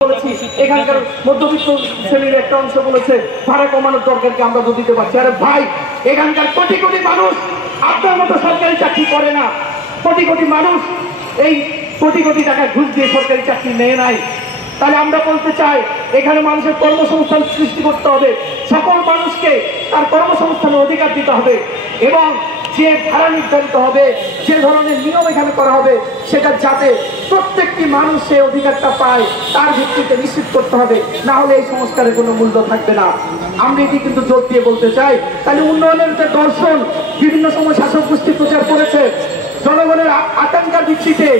বলেছি এখানকার মধ্যবিত্ত শ্রেণীর একটা অংশ বলেছে ভাড়া কমানোর দরকারকে আমরা দিতে পারছি। আরে ভাই, এখানকার কোটি কোটি মানুষ আপনার মতো সরকারি চাকরি করে না। কোটি কোটি মানুষ এই কোটি কোটি টাকা ঘুষ দিয়ে সরকারি চাকরি নেয় নাই। তাহলে আমরা বলতে চাই এখানে মানুষের কর্মসংস্থান সৃষ্টি করতে হবে, সকল মানুষকে তার কর্মসংস্থানের অধিকার দিতে হবে এবং যে ভাড়া নির্ধারিত হবে, যে ধরনের নিয়ম এখানে করা হবে সেটা যাতে প্রত্যেকটি মানুষ সে অধিকারটা পায় তার ভিত্তিতে নিশ্চিত করতে হবে, না হলে এই সংস্কারের কোনো মূল্য থাকবে না। আমরা এটি কিন্তু জোর দিয়ে বলতে চাই। তাহলে উন্নয়নের যে দর্শন বিভিন্ন সময় শাসক গোষ্ঠী প্রচার করেছে, জনগণের আকাঙ্ক্ষার ভিত্তিতে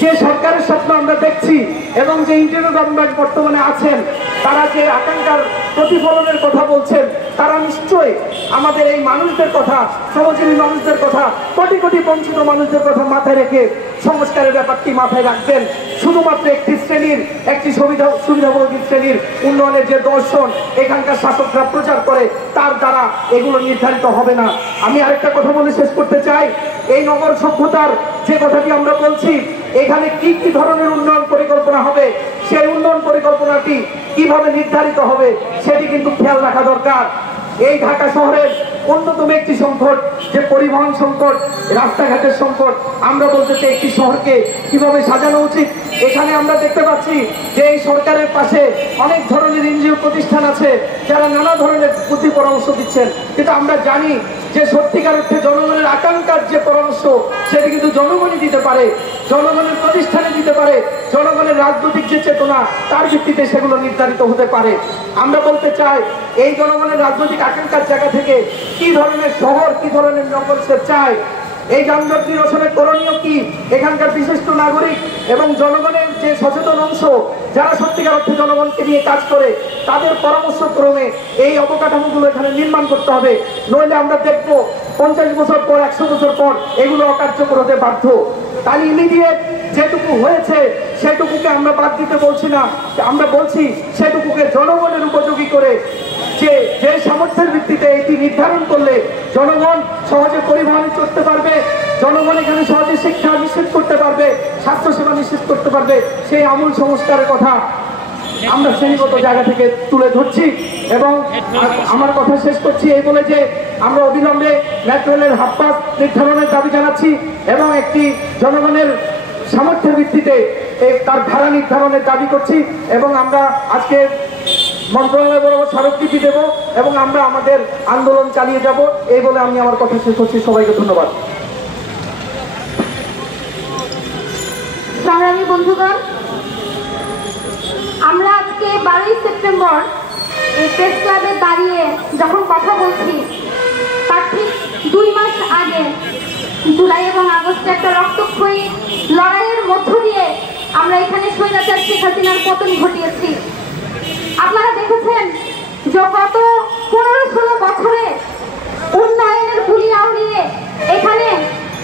যে সরকারের স্বপ্ন আমরা দেখছি এবং যে ইন্টারিম গভর্নমেন্ট বর্তমানে আছেন তারা যে আকাঙ্ক্ষার প্রতিফলনের কথা বলছেন, তারা নিশ্চয়ই আমাদের এই মানুষদের কথা, শ্রমজীবী মানুষদের কথা, কোটি কোটি বঞ্চিত মানুষদের কথা মাথায় রেখে সংস্কারের ব্যাপারটি মাথায় রাখবেন। শুধুমাত্র একটি শ্রেণীর, একটি সুবিধাভোগী শ্রেণীর উন্নয়নের যে দর্শন এখানকার শাসকরা প্রচার করে তার দ্বারা এগুলো নির্ধারিত হবে না। আমি আরেকটা কথা বলে শেষ করতে চাই। এই নগর সভ্যতার যে কথাটি আমরা বলছি, এখানে কি কি ধরনের উন্নয়ন পরিকল্পনা হবে, সেই উন্নয়ন পরিকল্পনাটি কিভাবে নির্ধারিত হবে সেটি কিন্তু খেয়াল রাখা দরকার। এই ঢাকা শহরের অন্যতম একটি সংকট যে পরিবহন সংকট, রাস্তাঘাটের সংকট। আমরা বলতে চাই একটি শহরকে কিভাবে সাজানো উচিত। এখানে আমরা দেখতে পাচ্ছি যে এই সরকারের পাশে অনেক ধরনের এনজিও প্রতিষ্ঠান আছে যারা নানা ধরনের বুদ্ধি পরামর্শ দিচ্ছেন, কিন্তু আমরা জানি যে সত্যিকার অর্থে জনগণের আকাঙ্ক্ষার যে পরামর্শ সেটি কিন্তু জনগণই দিতে পারে, জনগণের প্রতিষ্ঠানে দিতে পারে, জনগণের রাজনৈতিক যে চেতনা তার ভিত্তিতে সেগুলো নির্ধারিত হতে পারে। আমরা বলতে চাই এই জনগণের রাজনৈতিক আকাঙ্ক্ষার জায়গা থেকে কি ধরনের শহর, কি ধরনের নগর সে চায়, এই যানজট নিরসনের করণীয় কি, এখানকার বিশিষ্ট নাগরিক এবং জনগণের যে সচেতন অংশ যারা সত্যিকার অর্থে জনগণকে নিয়ে কাজ করে তাদের পরামর্শ ক্রমে এই অবকাঠামোগুলো এখানে নির্মাণ করতে হবে। নইলে আমরা দেখবো 50 বছর পর, 100 বছর পর এগুলো অকার্যকর হতে বাধ্য। তাই ইমিডিয়েট যেটুকু হয়েছে সেটুকুকে আমরা বাদ দিতে বলছি না, আমরা বলছি সেটুকুকে জনগণের উপযোগী করে যে সামর্থ্যের ভিত্তিতে এটি নির্ধারণ করলে জনগণ সহজে পরিবহনে চড়তে পারবে, জনগণ এখানে সহজে শিক্ষা নিশ্চিত করতে পারবে, স্বাস্থ্যসেবা নিশ্চিত করতে পারবে, সেই আমূল সংস্কারের কথা আমরা শ্রেণীগত জায়গা থেকে তুলে ধরছি। এবং আমার কথা শেষ করছি এই বলে যে আমরা অবিলম্বে মেট্রো রেলের হাফপাস নির্ধারণের দাবি জানাচ্ছি এবং একটি জনগণের সামর্থ্যের ভিত্তিতে তার ভাড়া নির্ধারণের দাবি করছি এবং আমরা আজকে মন্ত্রণালয় বরাবর স্মারকলিপি দেব এবং আমরা আমাদের আন্দোলন চালিয়ে যাব। এই বলে আমি আমার কথা শেষ করছি। সবাইকে ধন্যবাদ। সংগ্রামী বন্ধুগণ, আমরা আজকে 12ই সেপ্টেম্বর এই প্রেস ক্লাবে দাঁড়িয়ে যখন কথা বলছি তার ঠিক 2 মাস আগে জুলাই এবং আগস্টে একটা রক্তক্ষয়ী লড়াইয়ের মধ্য দিয়ে আমরা এখানে স্বৈরাচার শেখ হাসিনার পতন ঘটিয়েছি। আপনারা দেখেছেন যে গত 15-16 বছরে উন্নয়নের বুলি আউড়িয়ে এখানে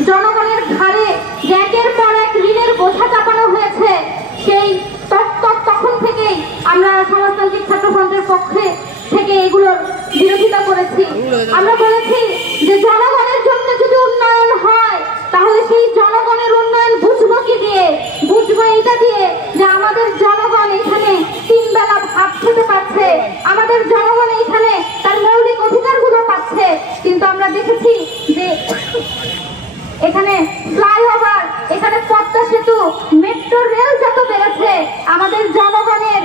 জনগণের ঘাড়ে একের পর এক ঋণের বোঝা চাপানো হয়েছে। সেই তখন থেকেই আমরা সমাজতান্ত্রিক ছাত্রফ্রন্টের পক্ষে থেকে এগুলোর বিরোধিতা করেছি। আমরা বলেছি যে জনগণের জন্য যদি উন্নয়ন হয় তাহলে সেই জনগণের উন্নয়ন বুঝবো কি দিয়ে? বুঝবো এটা দিয়ে যে আমাদের জনগণ এখানে 3 বেলা ভাত খেতে পারছে, আমাদের জনগণ এখানে তার মৌলিক অধিকারগুলো পাচ্ছে। কিন্তু আমরা দেখেছি যে এখানে ফ্লাইওভার, এখানে পদ্মা সেতু, মেট্রো রেল যত বেড়েছে আমাদের জনগণের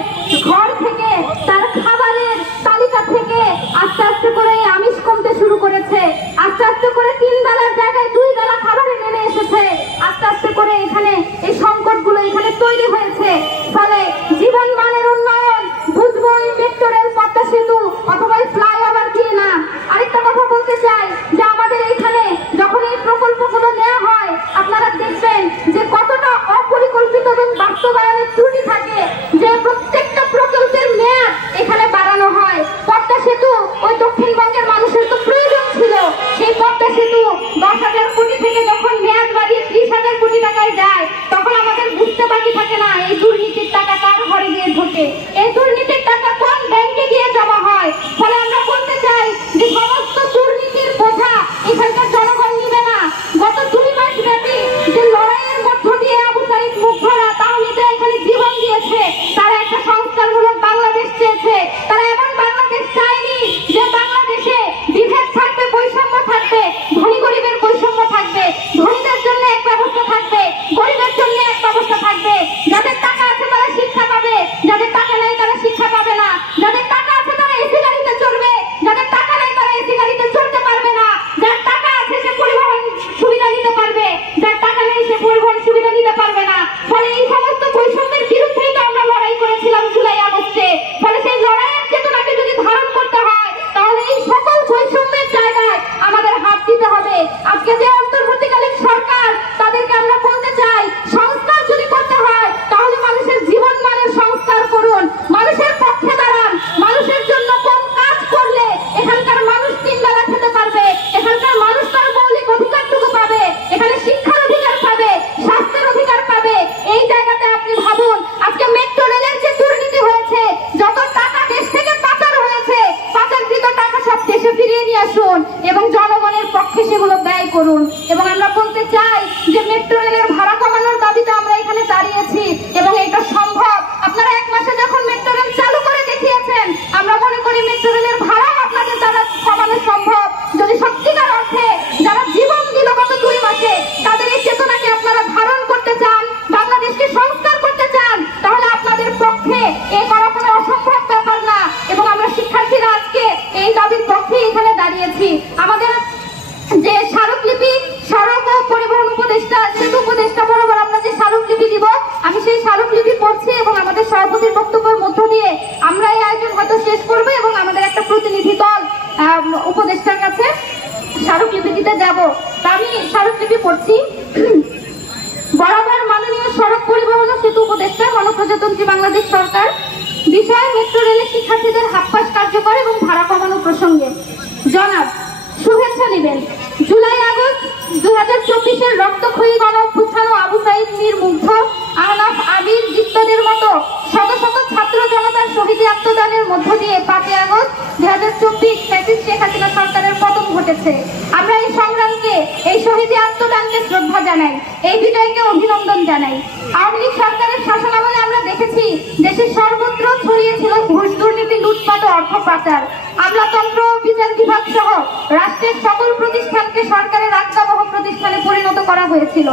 ঘর থেকে তার খাবারের তালিকা থেকে আস্তে আস্তে করে আমিষ কমতে শুরু করেছে, আস্তে আস্তে করে 3 বেলার জায়গায় 2 বেলা খাবারে নেমে এসেছে, আস্তে আস্তে করে এখানে এই সংকটগুলো এখানে তৈরি হয়েছে। ফলে জীবন মানের উন্নয়ন বুঝবো এই মেট্রো রেল, পদ্মা সেতু অথবা ফ্লাইওভার দিয়ে না। আরেকটা কথা বলতে চাই যে আমাদের এখানে যখন এই প্রকল্পগুলো নেওয়া হয় আপনারা দেখবেন যে কতটা অপরিকল্পিত এবং বাস্তবায়নের ত্রুটি থাকে, যে প্রত্যেকটা প্রকল্পের মেয়াদ এখানে বাড়ানো হয়। পদ্মা সেতু ওই দক্ষিণবঙ্গের মানুষের তো প্রয়োজন ছিল, সেই পদ্মা সেতু 10,000 কোটি থেকে যখন মেয়াদ বাড়িয়ে 30,000 কোটি টাকায় যায় তখন আমাদের বুঝতে বাকি থাকে না এই দুর্নীতির টাকা কার সরকার বিষয় মেট্রো রেলের শিক্ষার্থীদের হাফপাস কার্যকর এবং ভাড়া কমানো প্রসঙ্গে জনাব শুভেচ্ছা নেবেন। জুলাই আগস্ট 2024-এর রক্তক্ষয়ী গণঅভ্যুত্থান ও আবু সাইদ মীর মুগ্ধ, আহনাফ, আবির, জিত্তদের মতো শত শত ছাত্র জনতার শহীদী আত্মদানের মধ্য দিয়ে 5 আগস্ট 2024 ফ্যাসিস্ট শেখ হাসিনা সরকারের পতন ঘটেছে। আমরা এই সংগ্রামকে, এই শহীদী আত্মদানকে শ্রদ্ধা জানাই, এই বিজয়কে অভিনন্দন জানাই। আওয়ামী লীগ সরকারের শাসনামলে আমরা দেখেছি দেশের সর্বত্র ছড়িয়েছিল ঘুষ, দুর্নীতি, লুটপাট ও অর্থ পাচার। আমলাতন্ত্র, বিচার বিভাগ সহ রাষ্ট্রের সকল প্রতিষ্ঠানকে সরকারের আজ্ঞাবহ প্রতিষ্ঠানে পরিণত করা হয়েছিল।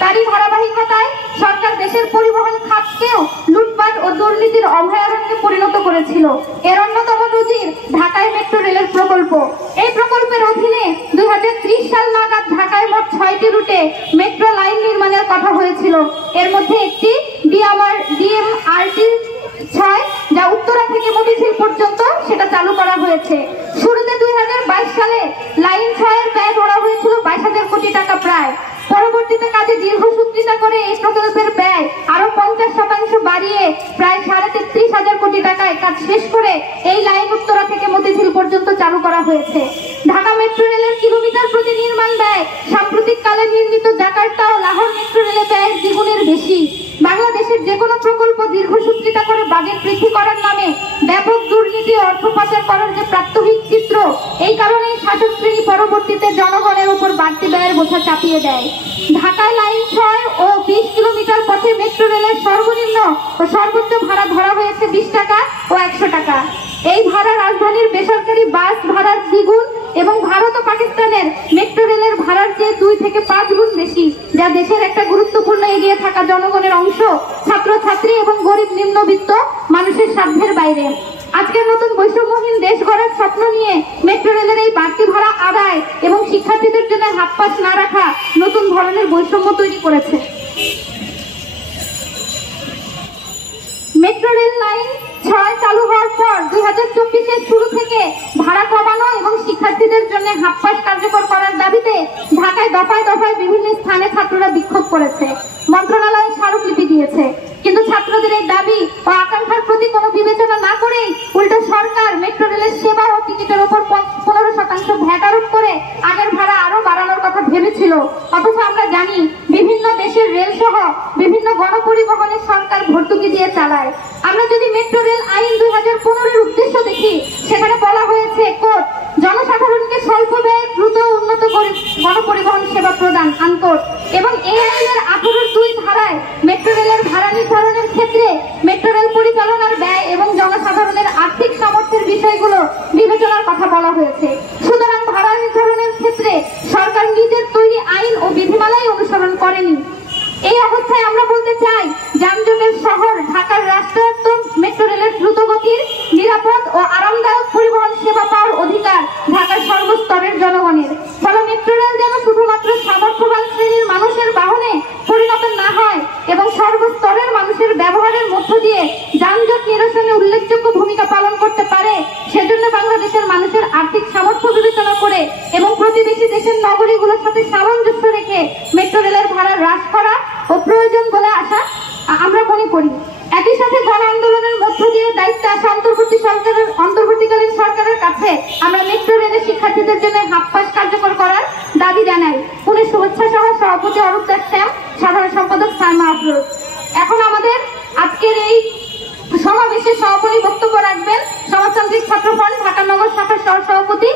তারই ধারাবাহিকতায় সরকার দেশের পরিবহন খাতকেও লুটপাট ও দুর্নীতির অভয়ারণ্যে পরিণত করেছিল। এর অন্যতম নজির ঢাকায় মেট্রো রেলের প্রকল্প। এই প্রকল্পের অধীনে 2030 সাল নাগাদ ঢাকায় মোট 6টি রুটে মেট্রো লাইন নির্মাণের কথা হয়েছিল। এর মধ্যে একটি DMRT 6, যা উত্তরা থেকে মতিঝিল পর্যন্ত সেটা চালু করা হয়েছে। শুরুতে 2022 সালে লাইন 6 এর ব্যয় ধরা হয়েছিল 22,000 কোটি টাকা প্রায়। পরবর্তীতে কাজে দীর্ঘসূত্রিতা করে এই প্রকল্পের ব্যয় আরো 50% বাড়িয়ে প্রায় 33,500 কোটি টাকায় কাজ শেষ করে এই লাইন উত্তরা থেকে মতিঝিল পর্যন্ত চালু করা হয়েছে। ঢাকা মেট্রো রেলের কিলোমিটার প্রতি নির্মাণ ব্যয় সাম্প্রতিক কালে নির্মিত জাকার্তা ও লাহোর মেট্রো রেলের ব্যয়ের দ্বিগুণের বেশি। বাংলাদেশের যে কোনো প্রকল্প দীর্ঘসূত্রিতা করে বাজেট বৃদ্ধি করার নামে ব্যাপক দুর্নীতি ও অর্থ পাচার করার যে প্রাত্যহিক চিত্র, এই কারণেই শাসক শ্রেণী পরবর্তীতে জনগণের উপর বাড়তি ব্যয়ের বোঝা চাপিয়ে দেয়। ঢাকায় লাইন 6 ও 20 কিলোমিটার পথে মেট্রো রেলের সর্বনিম্ন ও সর্বোচ্চ ভাড়া ধরা হয়েছে 20 টাকা ও 100 টাকা। এই ভাড়া রাজধানীর বেসরকারি বাস ভাড়ার দ্বিগুণ এবং ভারত ও পাকিস্তানের মেট্রো রেলের ভাড়ার চেয়ে 2 থেকে 5 গুণ বেশি, যা দেশের একটা গুরুত্বপূর্ণ এগিয়ে থাকা জনগণের অংশ, ছাত্রছাত্রী এবং গরিব নিম্নবিত্ত মানুষের সাধ্যের বাইরে। আজকের নতুন বৈষম্যহীন দেশ গড়ার স্বপ্ন নিয়ে মেট্রো রেলের এই বাড়তি ভাড়া আদায় এবং শিক্ষার্থীদের জন্য হাফপাস না রাখা নতুন ধরনের বৈষম্য তৈরি করেছে। মেট্রো রেল লাইন 6 চালু হওয়ার পর 2024-এর শুরু থেকে ভাড়া কমানো এবং শিক্ষার্থীদের জন্য হাফপাস কার্যকর করার দাবিতে ঢাকায় দফায় দফায় বিভিন্ন স্থানে ছাত্ররা বিক্ষোভ করেছে। মন্ত্রণালয় স্মারকলিপি দিয়েছে, কিন্তু ছাত্রদের এই দাবি ও আকাঙ্ক্ষার প্রতি কোনো বিবেচনা না করেই উল্টো সরকার মেট্রো রেলের সেবা ও টিকিটের উপর 15% ভ্যাট আরোপ করে আগের ভাড়া আরো বাড়ানোর কথা ভেবেছিল। অথচ আমরা জানি বিভিন্ন দেশের রেল সহ বিভিন্ন গণপরিবহনের সরকার ভর্তুকি দিয়ে চালায়। আমরা যদি মেট্রো রেল আইন 2015-এর উদ্দেশ্য দেখি, সেখানে বলা হয়েছে কোট, জনসাধারণকে স্বল্প ব্যয়ে দ্রুত উন্নত গণপরিবহন সেবা প্রদান আনকোট। এবং এই আইনের 18-2 ধারায় মেট্রো রেলের ভাড়া নির্ধারণের ক্ষেত্রে মেট্রো রেল পরিচালনার ব্যয় এবং জনসাধারণের আর্থিক সামর্থ্যের বিষয়গুলো বিবেচনার কথা বলা হয়েছে। সুতরাং ভাড়া নির্ধারণের ক্ষেত্রে সরকার নিজের তৈরি আইন ও বিধিমালাই অনুসরণ করেনি। এই অবস্থায় আমরা বলতে চাই, যানজটের শহর ঢাকার রাষ্ট্রায়ত্ত মেট্রো রেলের দ্রুতগতির, নিরাপদ ও আরামদায়ক পরিবহন সেবা পাওয়ার অধিকার ঢাকার সর্বস্তরের জনগণের। ফলে মেট্রো রেল যেন শুধুমাত্র সামর্থ্যবান শ্রেণীর মানুষের বাহনে পরিণত না হয় এবং সর্বস্তরের মানুষের ব্যবহারের মধ্য দিয়ে যানজট নিরসনে উল্লেখযোগ্য ভূমিকা পালন করতে পারে, সেজন্য বাংলাদেশের মানুষের আর্থিক সামর্থ্য বিবেচনা করে এবং প্রতিবেশী দেশের নগরীগুলোর সাথে সামঞ্জস্য রেখে মেট্রো রেলের ভাড়া হ্রাস করা ও প্রয়োজন বলে আমরা মনে করি। একই সাথে গণ আন্দোলনের মধ্য দিয়ে দায়িত্বে আসা অন্তর্বর্তীকালীন সরকারের কাছে আমরা মেট্রো রেলের শিক্ষার্থীদের জন্য হাফপাস কার্যকর করার দাবি জানাই। পুলিশ শুভেচ্ছা সহ সভাপতি অরূপ দাস শ্যাম, সাধারণ সম্পাদক সাইমা আফরোজ। এখন আমাদের আজকের এই সমাবেশে সভাপতি বক্তব্য রাখবেন সমাজতান্ত্রিক ছাত্র ফ্রন্ট ঢাকা নগর শাখার সহ সভাপতি